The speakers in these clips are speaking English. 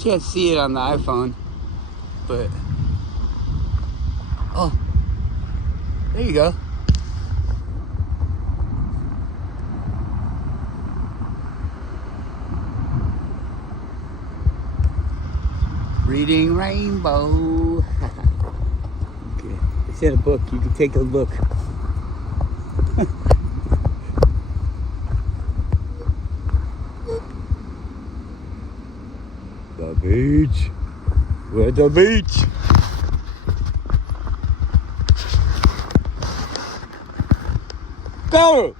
Can't see it on the iPhone, but oh, there you go. Reading Rainbow. Okay. It's in a book. You can take a look. The beach. We're at the beach. Go!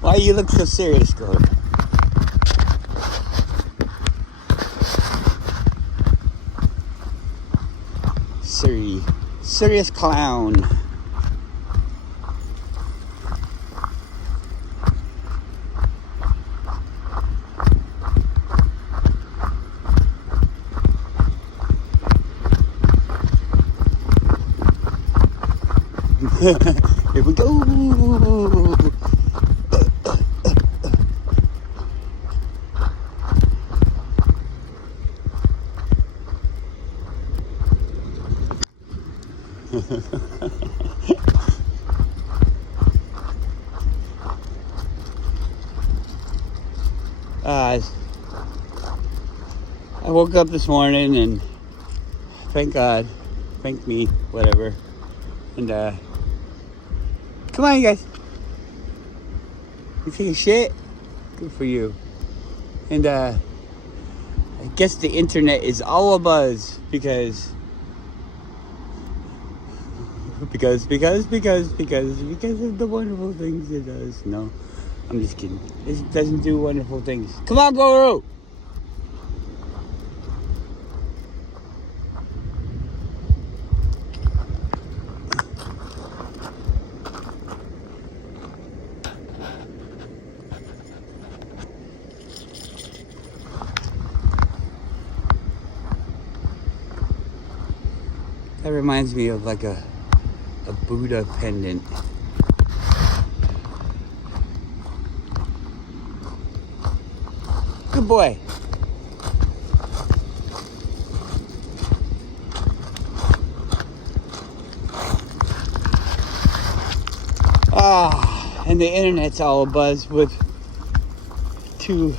Why you look so serious, girl? Serious clown. Here we go. I woke up this morning and thank God, thank me, whatever. And come on, you guys. You take a shit? Good for you. And I guess the internet is all abuzz because of the wonderful things it does. No, I'm just kidding. It doesn't do wonderful things. Come on, Guru! That reminds me of like a Buddha pendant. Good boy. And the internet's all abuzz with two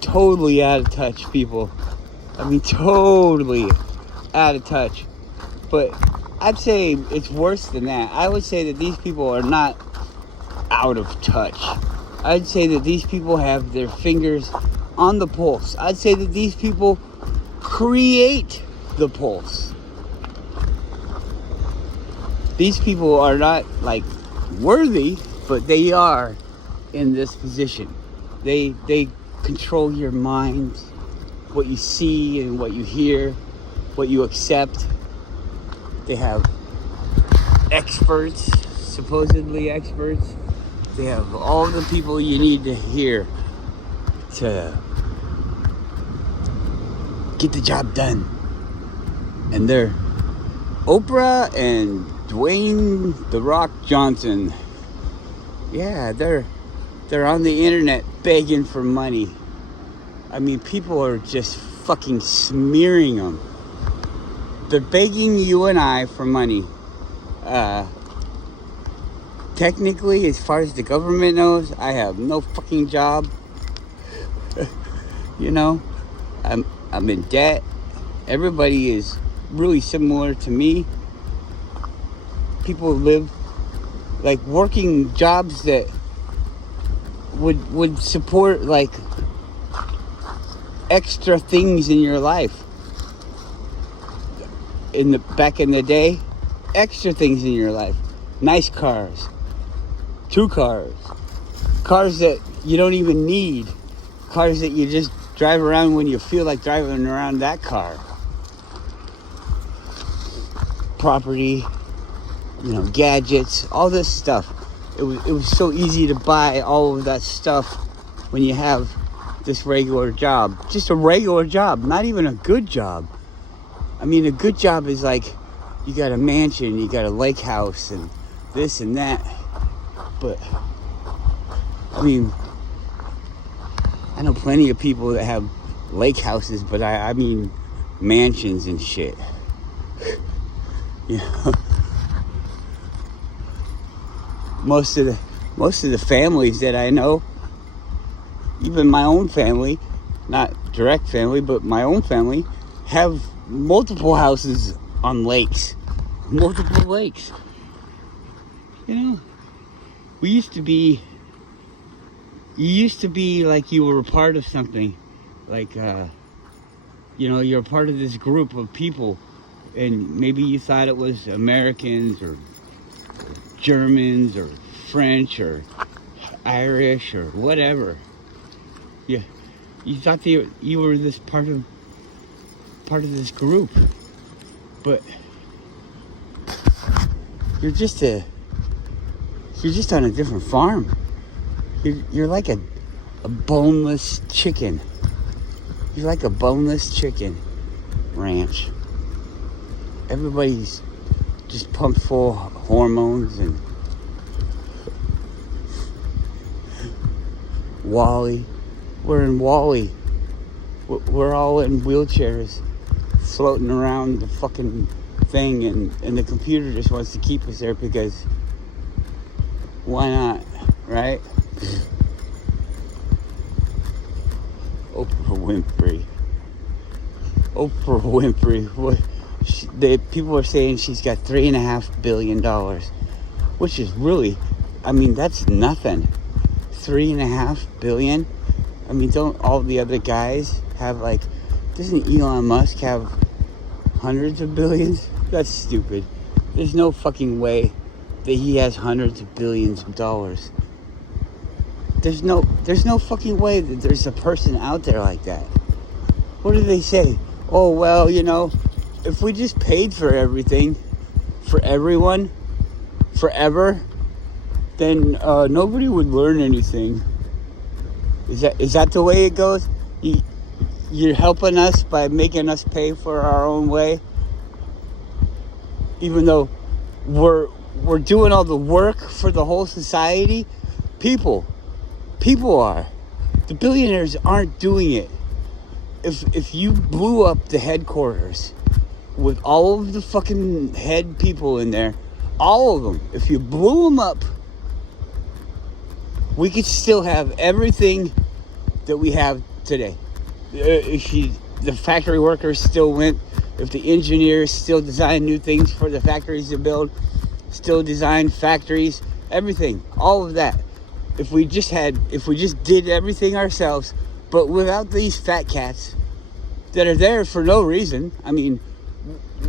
totally out of touch people. I mean, totally out of touch. But I'd say it's worse than that. I would say that these people are not out of touch. I'd say that these people have their fingers on the pulse. I'd say that these people create the pulse. These people are not like worthy, but they are in this position. They control your mind, what you see and what you hear, what you accept. They have experts, supposedly experts. They have all the people you need to hear to get the job done. And they're Oprah and Dwayne "The Rock" Johnson. Yeah, they're on the internet begging for money. I mean, people are just fucking smearing them. They're begging you and I for money. Technically, as far as the government knows, I have no fucking job. You know, I'm in debt. Everybody is really similar to me. People live like working jobs that would support like extra things in your life. Back in the day, extra things in your life. Nice cars. 2 cars. Cars that you don't even need. Cars that you just drive around when you feel like driving around that car. Property, gadgets, all this stuff. It was so easy to buy all of that stuff when you have this regular job. Just a regular job, not even a good job. I mean, a good job is like you got a mansion, you got a lake house, and this and that. But, I mean, I know plenty of people that have lake houses, but I mean mansions and shit. Most of the families that I know, even my own family, not direct family, but my own family, have multiple houses on lakes. Multiple lakes. You used to be like you were a part of something. Like, you're a part of this group of people. And maybe you thought it was Americans or Germans or French or Irish or whatever. You thought you were this part of this group, but you're just on a different farm. You're like a boneless chicken. You're like a boneless chicken ranch. Everybody's just pumped full of hormones and Wally. We're in Wally. We're all in wheelchairs floating around the fucking thing, and the computer just wants to keep us there because why not, right? Oprah Winfrey. What? People are saying she's got $3.5 billion, which is really, that's nothing. $3.5 billion. Don't all the other guys have doesn't Elon Musk have hundreds of billions? That's stupid. There's no fucking way that he has hundreds of billions of dollars. There's no fucking way that there's a person out there like that. What do they say? Oh, well, if we just paid for everything, for everyone, forever, then nobody would learn anything. Is that the way it goes? You're helping us by making us pay for our own way, even though we're doing all the work for the whole society. People are. The billionaires aren't doing it. If you blew up the headquarters with all of the fucking head people in there, all of them, if you blew them up, we could still have everything that we have today. If the factory workers still went, if the engineers still design new things for the factories to build, still design factories, everything, all of that. If we just did everything ourselves, but without these fat cats that are there for no reason.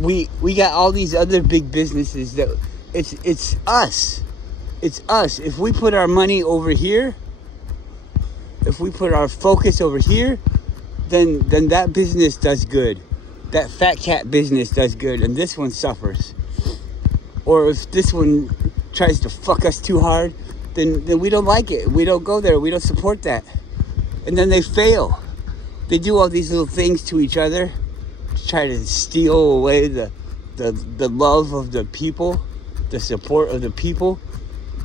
We got all these other big businesses that it's us. It's us. If we put our money over here, if we put our focus over here, then that business does good. That fat cat business does good, and this one suffers. Or if this one tries to fuck us too hard, then we don't like it. We don't go there. We don't support that. And then they fail. They do all these little things to each other to try to steal away the love of the people, the support of the people.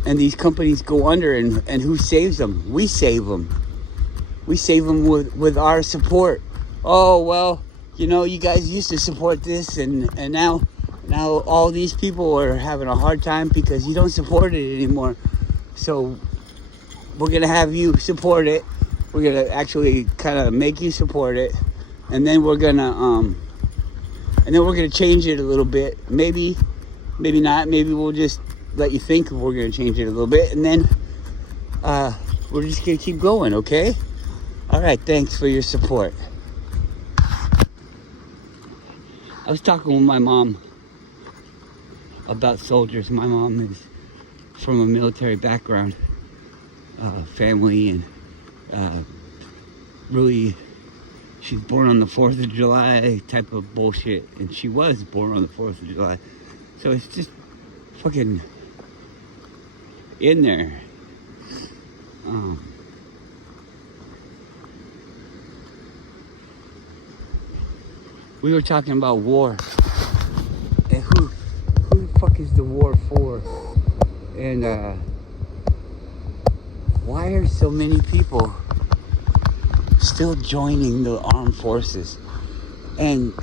And these companies go under, and who saves them? We save them. We save them with our support. Oh, well, you guys used to support this, and now all these people are having a hard time because you don't support it anymore. So we're going to have you support it. We're going to actually kind of make you support it. And then we're going to change it a little bit. Maybe not. Maybe we'll just let you think we're going to change it a little bit. And then we're just going to keep going, okay? All right, thanks for your support. I was talking with my mom about soldiers. My mom is from a military background, family, and really, she's born on the 4th of July type of bullshit, and she was born on the 4th of July. So it's just fucking in there. We were talking about war, and who the fuck is the war for? And why are so many people still joining the armed forces? And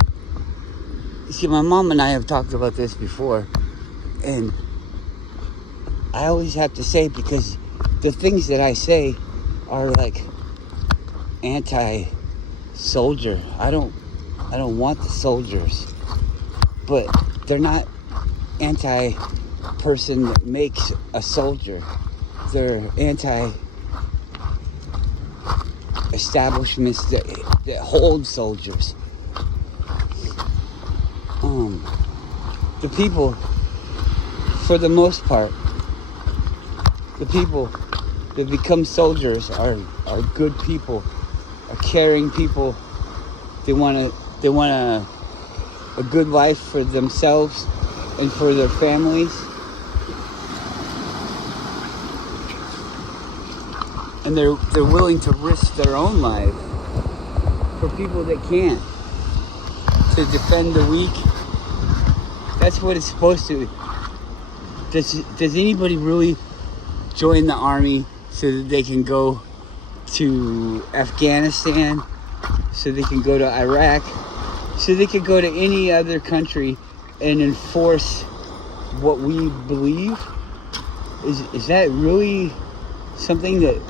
you see, my mom and I have talked about this before, and I always have to say, because the things that I say are like anti-soldier. I don't want the soldiers, but they're not anti-person that makes a soldier. They're anti-establishments that hold soldiers. The people, for the most part, the people that become soldiers are good people, are caring people. They want a good life for themselves and for their families. And they're willing to risk their own life for people that can't, to defend the weak. That's what it's supposed to. Does anybody really join the army so that they can go to Afghanistan, so they can go to Iraq, so they can go to any other country and enforce what we believe? Is that really something that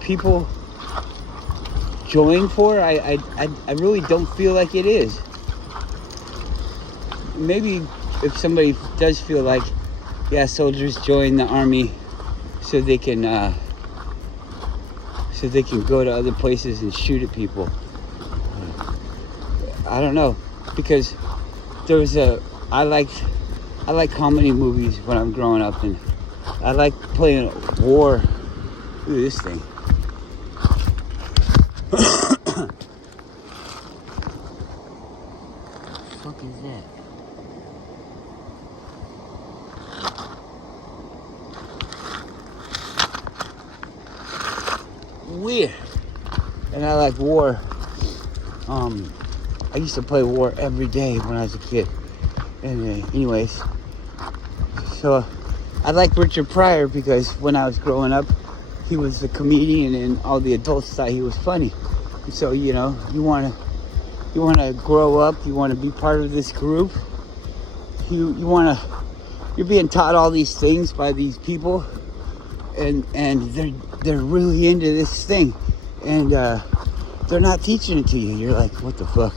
people join for? I really don't feel like it is. Maybe if somebody does feel like, yeah, soldiers join the army so they can go to other places and shoot at people. I don't know, because I like comedy movies when I'm growing up, and I like playing war. Look at this thing. What the fuck is that? Weird. And I like war. I used to play war every day when I was a kid. And anyways, so I like Richard Pryor because when I was growing up, he was a comedian and all the adults thought he was funny. So, you know, you want to grow up, you want to be part of this group. You're being taught all these things by these people, and they're really into this thing, and they're not teaching it to you. You're like, what the fuck?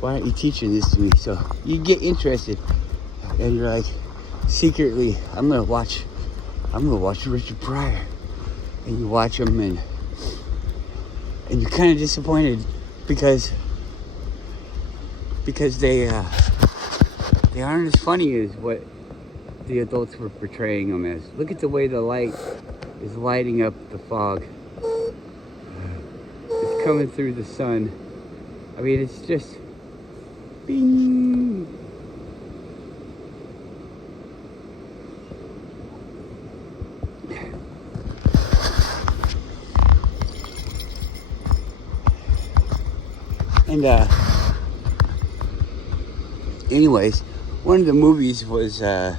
Why aren't you teaching this to me? So you get interested, and you're like, secretly, I'm gonna watch Richard Pryor, and you watch him, and you're kind of disappointed because they aren't as funny as what the adults were portraying them as. Look at the way the light is lighting up the fog. It's coming through the sun. I mean, it's just bing. And anyways, one of the movies was I'm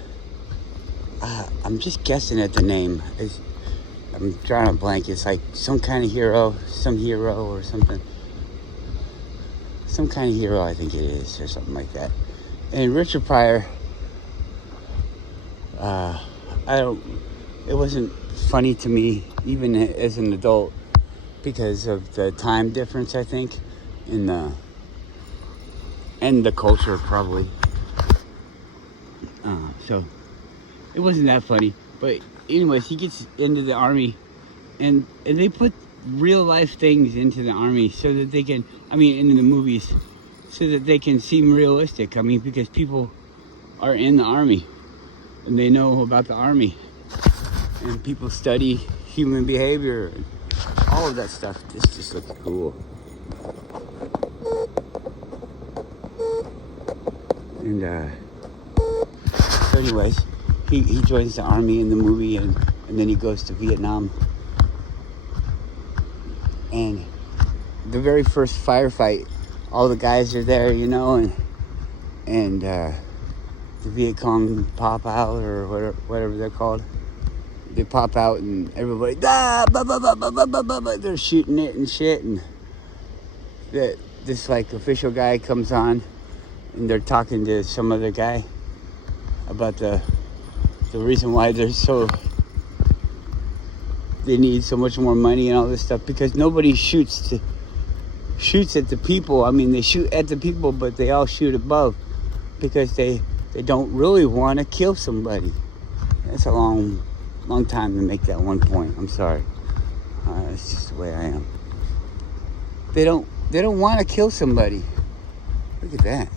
just guessing at the name. I'm drawing a blank. It's like some kind of hero, some hero or something. Some kind of hero, I think it is, or something like that. And Richard Pryor, it wasn't funny to me, even as an adult, because of the time difference, I think, and the culture, probably. So it wasn't that funny. But anyways, he gets into the army, and they put real life things into the army so that they can, into the movies, so that they can seem realistic. Because people are in the army. and they know about the army. And people study human behavior and all of that stuff. This just looks cool. And so anyways, he joins the army in the movie, and then he goes to Vietnam. And the very first firefight, all the guys are there, you know, and the Viet Cong pop out, or whatever they're called. They pop out and everybody, they're shooting it and shit. And this like official guy comes on, and they're talking to some other guy about the reason why they need so much more money and all this stuff, because nobody shoots at the people. I mean, they shoot at the people, but they all shoot above, because they don't really want to kill somebody. That's a long time to make that one point. I'm sorry. It's just the way I am. They don't want to kill somebody. Look at that.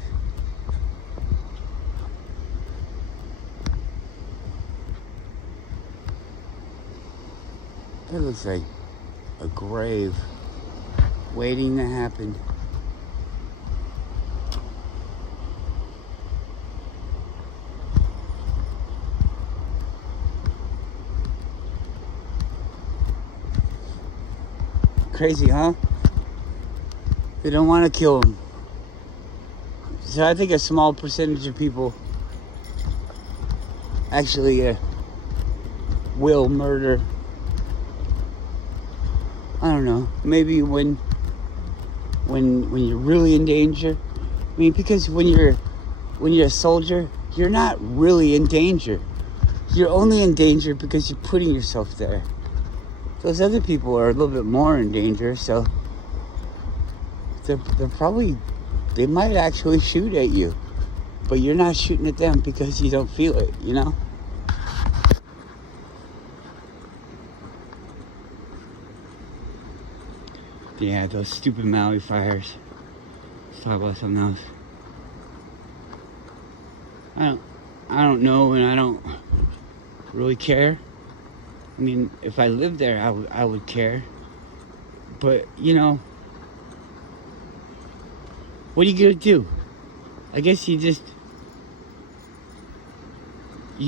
That looks like a grave waiting to happen. Crazy, huh? They don't want to kill them. So I think a small percentage of people actually will murder. I don't know. Maybe when you're really in danger. I mean, because when you're a soldier, you're not really in danger. You're only in danger because you're putting yourself there. Those other people are a little bit more in danger, so they might actually shoot at you, but you're not shooting at them because you don't feel it, you know? Yeah, those stupid Maui fires. Let's talk about something else. I don't know, and I don't really care. I mean, if I lived there, I would care. But, you know, what are you gonna do? I guess you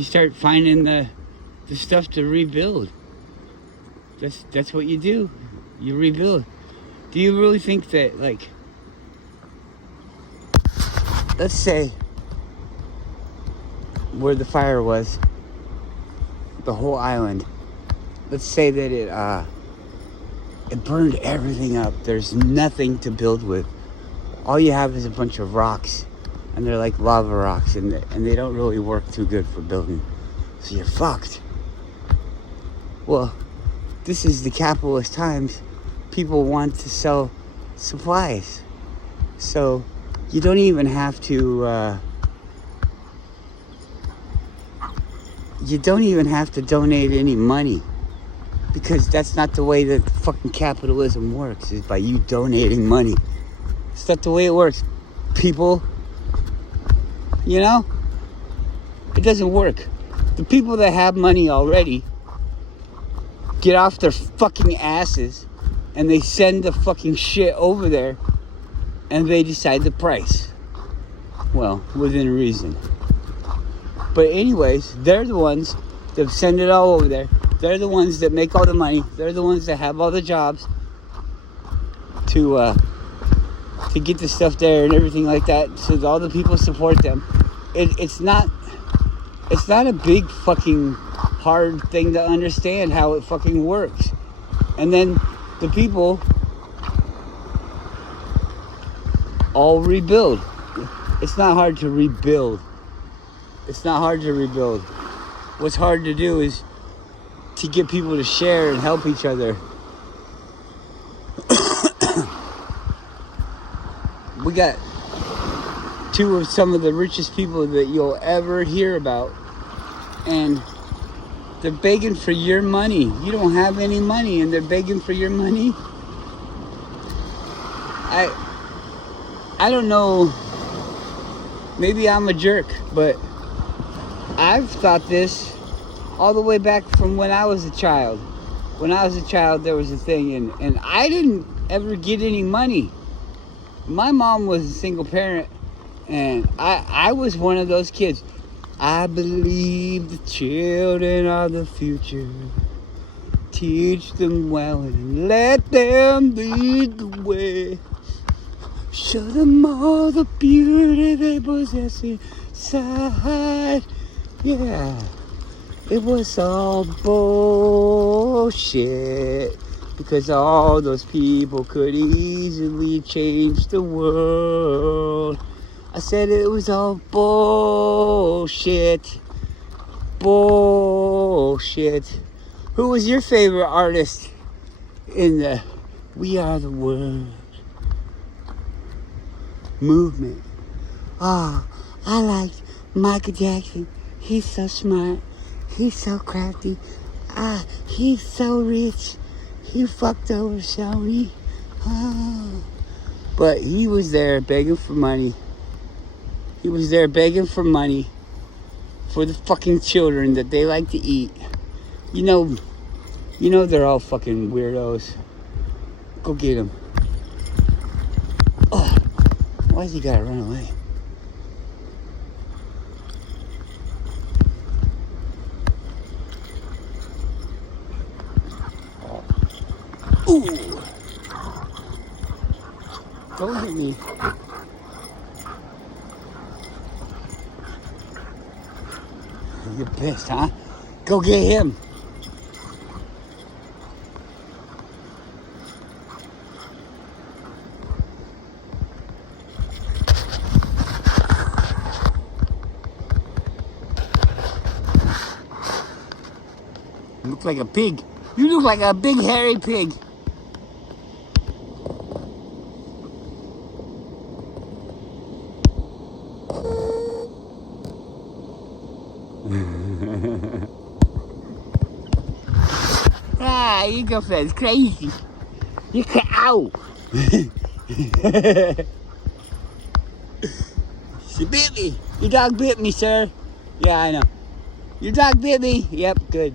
start finding the stuff to rebuild. That's what you do. You rebuild. Do you really think that, like, let's say where the fire was, the whole island, let's say that it burned everything up. There's nothing to build with. All you have is a bunch of rocks, and they're like lava rocks, and they don't really work too good for building. So you're fucked. Well, this is the capitalist times. People want to sell supplies, so you don't even have to. You don't even have to donate any money. Because that's not the way that fucking capitalism works, is by you donating money. It's not the way it works, people. You know? It doesn't work. The people that have money already get off their fucking asses and they send the fucking shit over there and they decide the price. Well, within reason. But anyways, they're the ones that send it all over there. They're the ones that make all the money. They're the ones that have all the jobs to get the stuff there and everything like that. So all the people support them. It's not a big fucking hard thing to understand how it fucking works. And then the people all rebuild. It's not hard to rebuild. It's not hard to rebuild. What's hard to do is to get people to share and help each other. We got two of some of the richest people that you'll ever hear about, and they're begging for your money. You don't have any money and they're begging for your money. I don't know, maybe I'm a jerk, but I've thought this all the way back from when I was a child. When I was a child, there was a thing, and I didn't ever get any money. My mom was a single parent, and I was one of those kids. I believe the children are the future. Teach them well and let them lead the way. Show them all the beauty they possess inside. Yeah, it was all bullshit. Because all those people could easily change the world. I said it was all bullshit. Bullshit. Who was your favorite artist in the We Are the World movement? Oh, I liked Michael Jackson. He's so smart. He's so crafty. He's so rich. He fucked over Sony. Oh. But he was there begging for money. He was there begging for money for the fucking children that they like to eat. You know they're all fucking weirdos. Go get him. Oh, why's he gotta run away? Ooh. Don't hit me. You're pissed, huh? Go get him. You look like a pig. You look like a big hairy pig. Your girlfriend's crazy. You can't. Ow! She bit me. Your dog bit me, sir. Yeah, I know. Your dog bit me. Yep, good.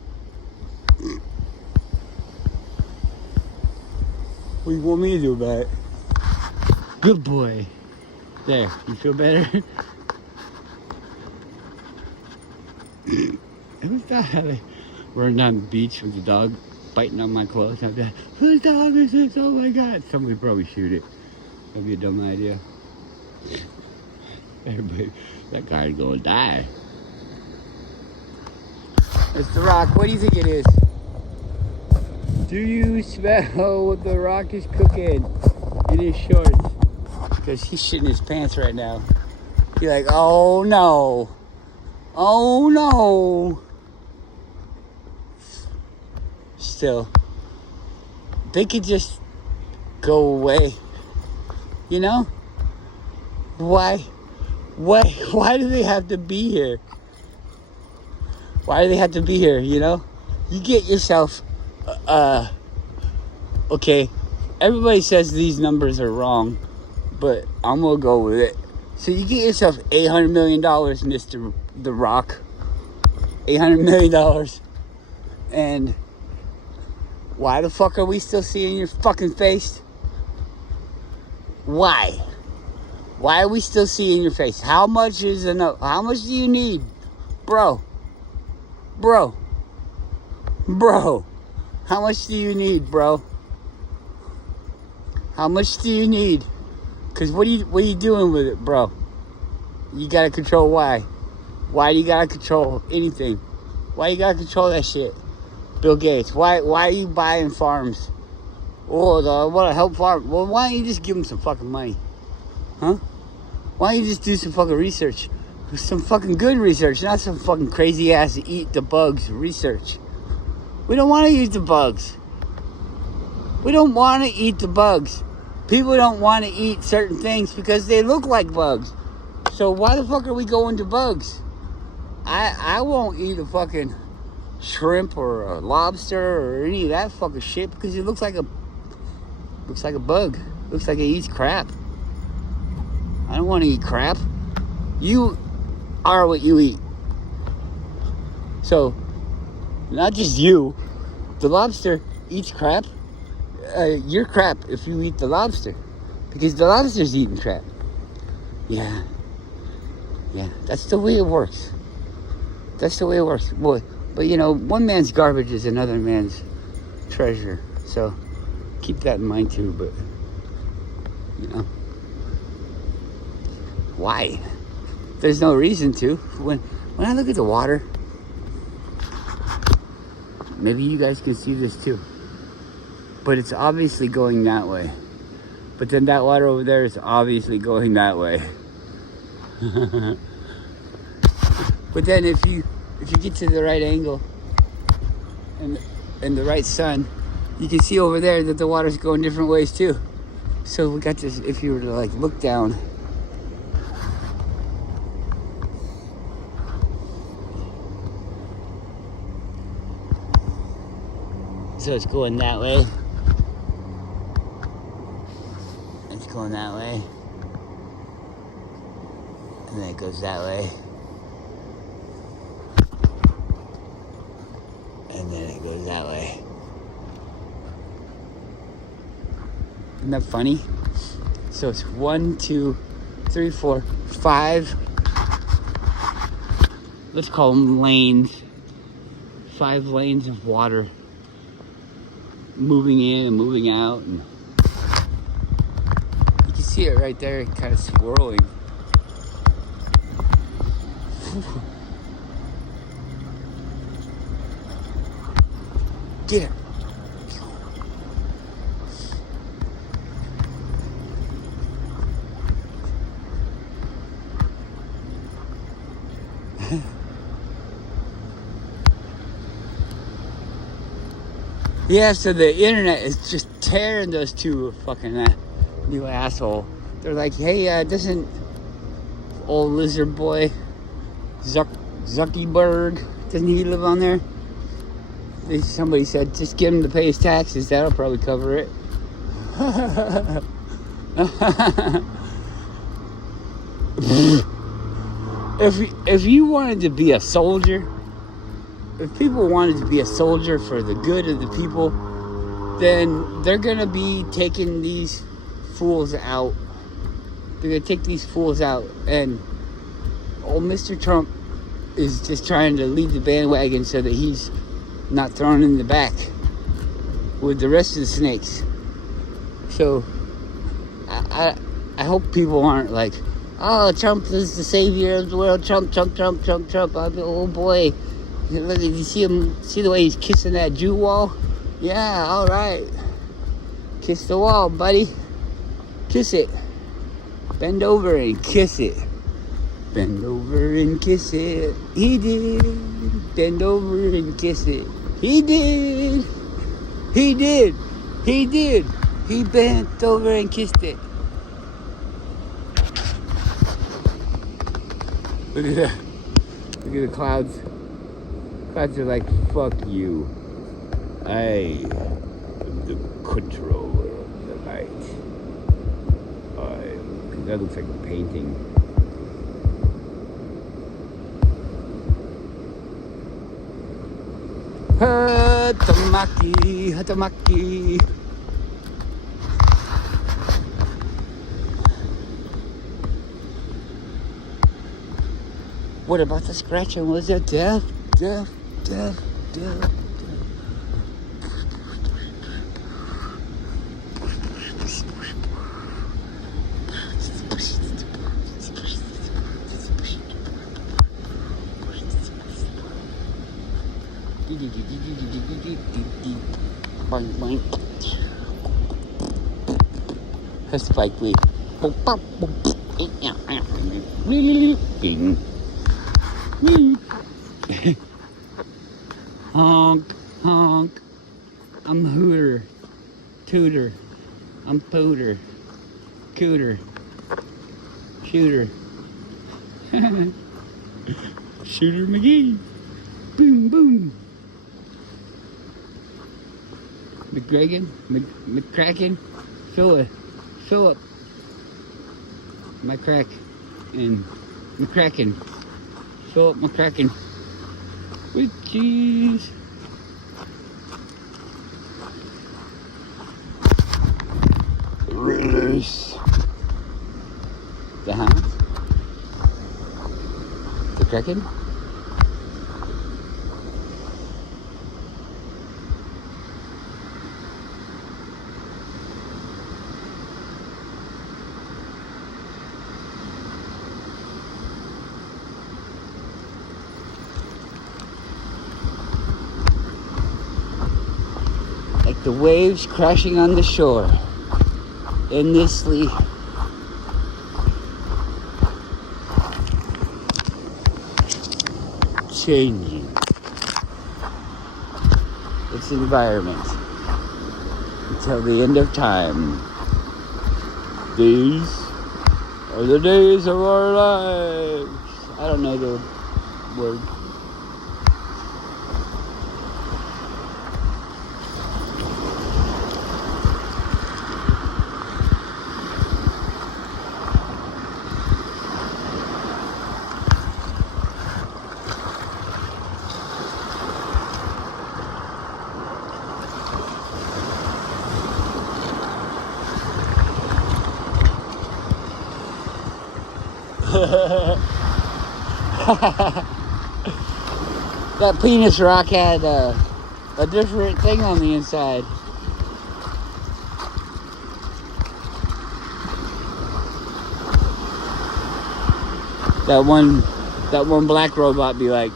What do you want me to do about it? Good boy. There, you feel better? Every time I run down the beach with the dog biting on my clothes, I'd be like, whose dog is this? Oh my God. Somebody would probably shoot it. That'd be a dumb idea. Everybody, that guy's gonna die. It's The Rock. What do you think it is? Do you smell what The Rock is cooking in his shorts? Because he's shitting his pants right now. He's like, oh no. Oh no. Still, they could just go away. You know? Why do they have to be here? Why do they have to be here, you know? You get yourself, okay, everybody says these numbers are wrong, but I'm gonna go with it. So you get yourself $800 million, Mr. The Rock. $800 million. And why the fuck are we still seeing your fucking face? Why? Why are we still seeing your face? How much is enough? How much do you need? Bro. How much do you need, bro? How much do you need? Cause what are you doing with it, bro? You gotta control why. Why do you gotta control anything? Why you gotta control that shit? Bill Gates, why are you buying farms? Oh, I want to help farm. Well, why don't you just give them some fucking money? Huh? Why don't you just do some fucking research? Some fucking good research, not some fucking crazy ass eat the bugs research. We don't want to eat the bugs. We don't want to eat the bugs. People don't want to eat certain things because they look like bugs. So why the fuck are we going to bugs? I won't eat a fucking shrimp or a lobster or any of that fucking shit because it looks like a bug. Looks like it eats crap. I don't want to eat crap. You are what you eat. So, not just you, the lobster eats crap. You're crap if you eat the lobster. Because the lobster's eating crap. Yeah, that's the way it works. That's the way it works. Boy, but you know, one man's garbage is another man's treasure. So, keep that in mind too, but, you know. Why? There's no reason to. When I look at the water, maybe you guys can see this too, but it's obviously going that way. But then that water over there is obviously going that way. But then if you get to the right angle and the right sun, you can see over there that the water's going different ways too. So we got this, if you were to like look down, so it's going that way. It's going that way. And then it goes that way. And then it goes that way. Isn't that funny? So it's 1, 2, 3, 4, 5. Let's call them lanes. 5 lanes of water moving in and moving out. And you can see it right there, kind of swirling. Get it. Yeah, so the internet is just tearing those two fucking new asshole. They're like, hey, doesn't old lizard boy Zuckerberg, doesn't he live on there? Somebody said, just get him to pay his taxes. That'll probably cover it. If you wanted to be a soldier, if people wanted to be a soldier for the good of the people, then they're going to be taking these fools out. They're going to take these fools out. And old Mr. Trump is just trying to lead the bandwagon so that he's not thrown in the back with the rest of the snakes. So I hope people aren't like, oh, Trump is the savior of the world. Trump. Oh boy, look, you see him? See the way he's kissing that Jew wall? Yeah, all right. Kiss the wall, buddy. Kiss it. Bend over and kiss it. Bend over and kiss it. He did. Bend over and kiss it. He did. He did. He did. He bent over and kissed it. Look at that. Look at the clouds. Clouds are like, fuck you. I am the controller of the light. That looks like a painting. Hatamaki. What about the scratching? Was it death? Boing, boing. That's Spike Lee. Honk, honk. I'm Hooter, Tooter. I'm Pooter, Cooter, Shooter. Shooter McGee. Boom, boom. McCracken, Philip, McCrack, and McCracken, Philip McCracken. with cheese. Release the hounds. The kraken. Like the waves crashing on the shore, endlessly changing its environment until the end of time. These are the days of our lives. I don't know the word. That penis rock had a different thing on the inside. That one black robot be like,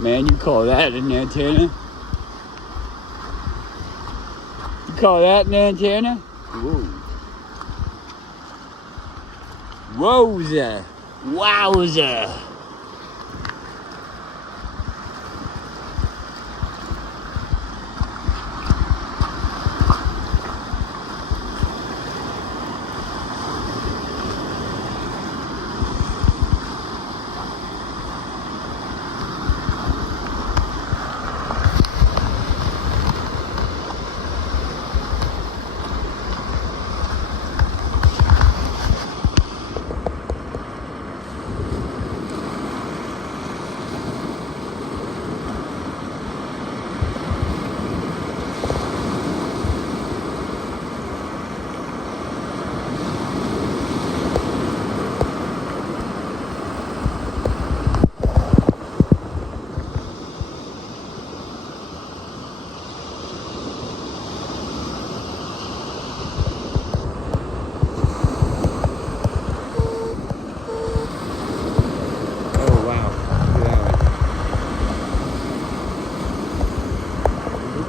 man, you call that an antenna? You call that an antenna? Whoa. Wowza. Wowza.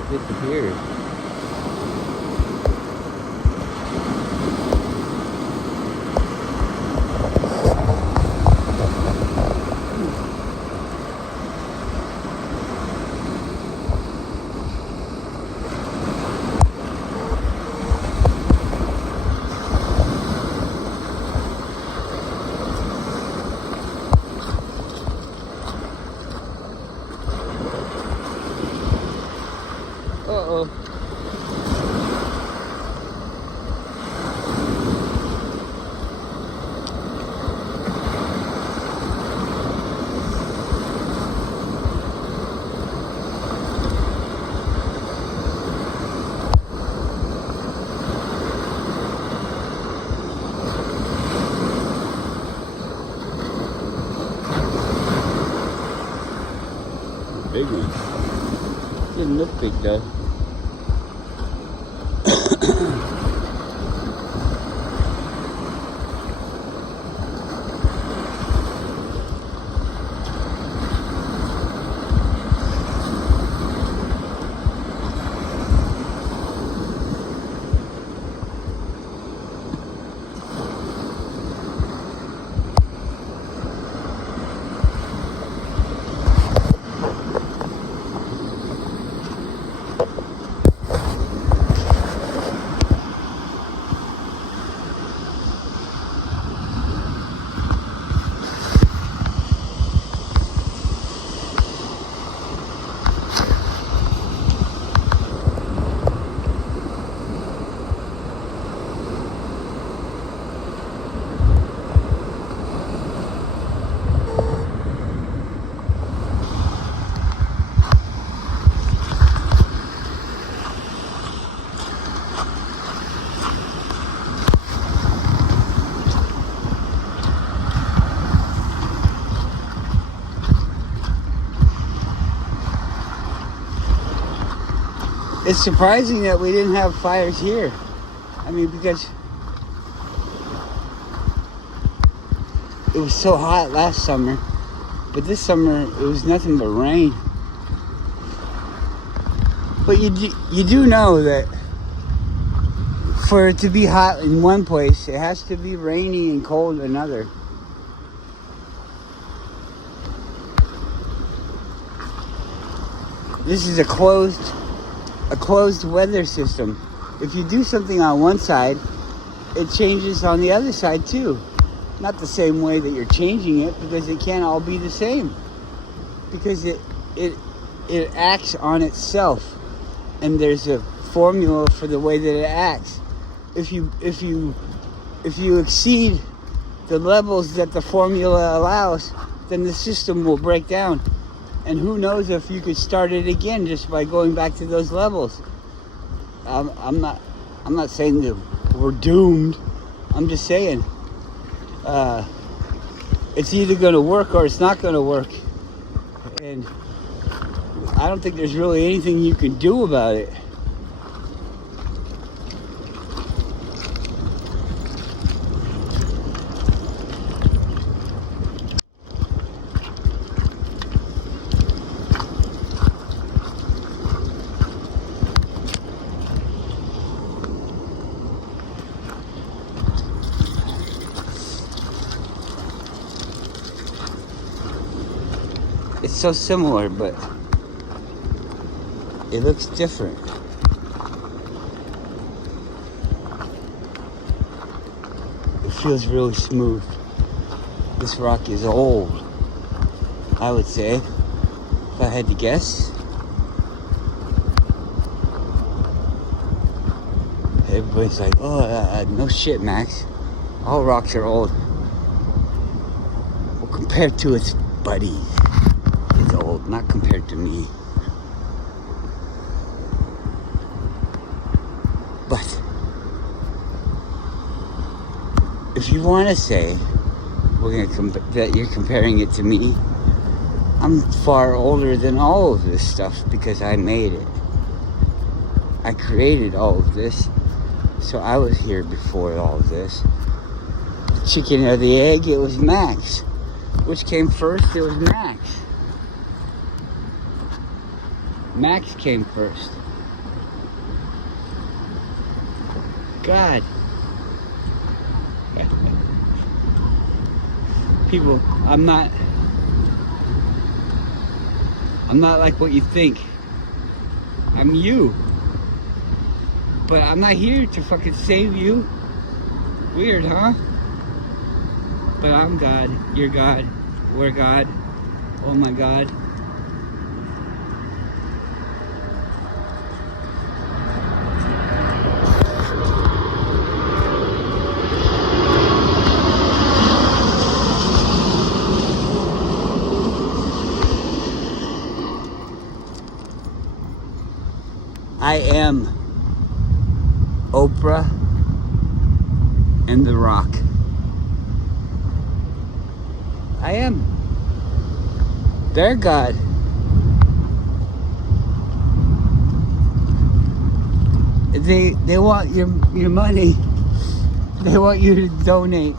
Disappeared. Uh-oh. Big one. Didn't look big though. It's surprising that we didn't have fires here. I mean, because it was so hot last summer, but this summer it was nothing but rain. But you do know that for it to be hot in one place, it has to be rainy and cold in another. This is a closed weather system. If you do something on one side, it changes on the other side too. Not the same way that you're changing it, because it can't all be the same. Because it acts on itself, and there's a formula for the way that it acts. If you exceed the levels that the formula allows, then the system will break down. And who knows if you could start it again just by going back to those levels. I'm not saying that we're doomed. I'm just saying it's either going to work or it's not going to work. And I don't think there's really anything you can do about it. It's so similar, but it looks different. It feels really smooth. This rock is old, I would say, if I had to guess. Everybody's like, oh, no shit, Max. All rocks are old. Well, compared to its buddy, it's old, not compared to me. But if you want to say that you're comparing it to me, I'm far older than all of this stuff because I made it. I created all of this, so I was here before all of this. The chicken or the egg, it was Max. Which came first? It was Max. Max came first. God. People, I'm not like what you think. I'm you. But I'm not here to fucking save you. Weird, huh? But I'm God. You're God. We're God. Oh my God. I am Oprah and The Rock. I am. They're God. They want your money. They want you to donate.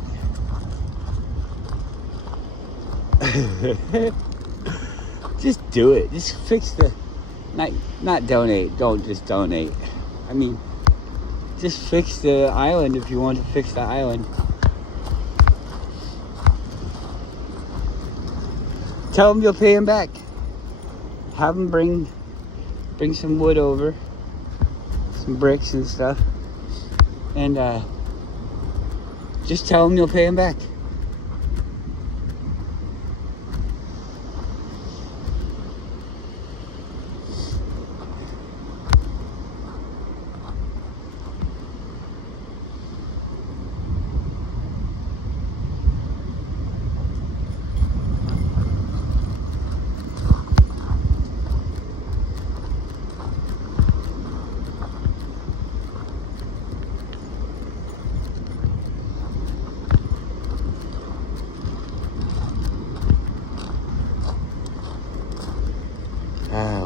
Just do it. Just fix the... Not donate. Don't just donate. I mean, just fix the island if you want to fix the island. Tell them you'll pay them back. Have them bring some wood over, some bricks and stuff, and just tell them you'll pay them back.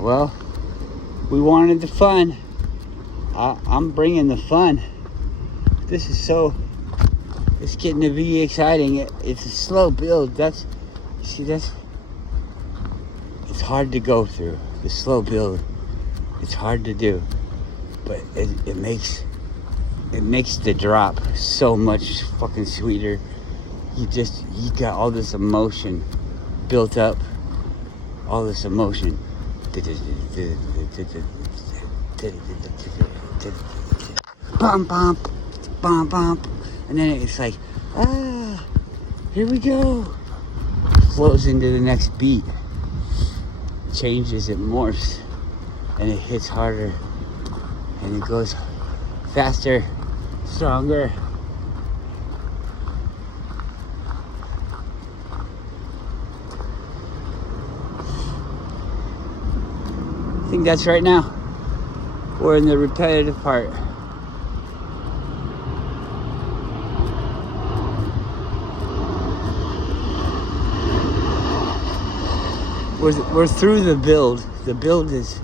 Well, we wanted the fun. I'm bringing the fun. This is so, it's getting to be exciting. It's a slow build. It's hard to go through. The slow build, it's hard to do, but it makes the drop so much fucking sweeter. You got all this emotion built up, all this emotion. Bump, bump, bump, bump, and then it's like, here we go. Flows into the next beat, changes, it morphs, and it hits harder, and it goes faster, stronger. I think that's right now. We're in the repetitive part. We're through the build. The build is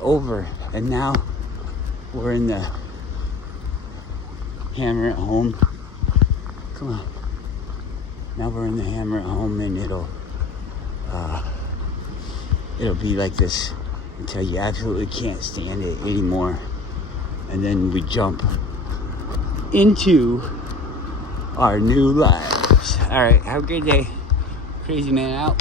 over, and now we're in the hammer at home. Come on. Now we're in the hammer at home, and it'll be like this until you absolutely can't stand it anymore, and then we jump into our new lives. All right, have a great day. Crazy man out.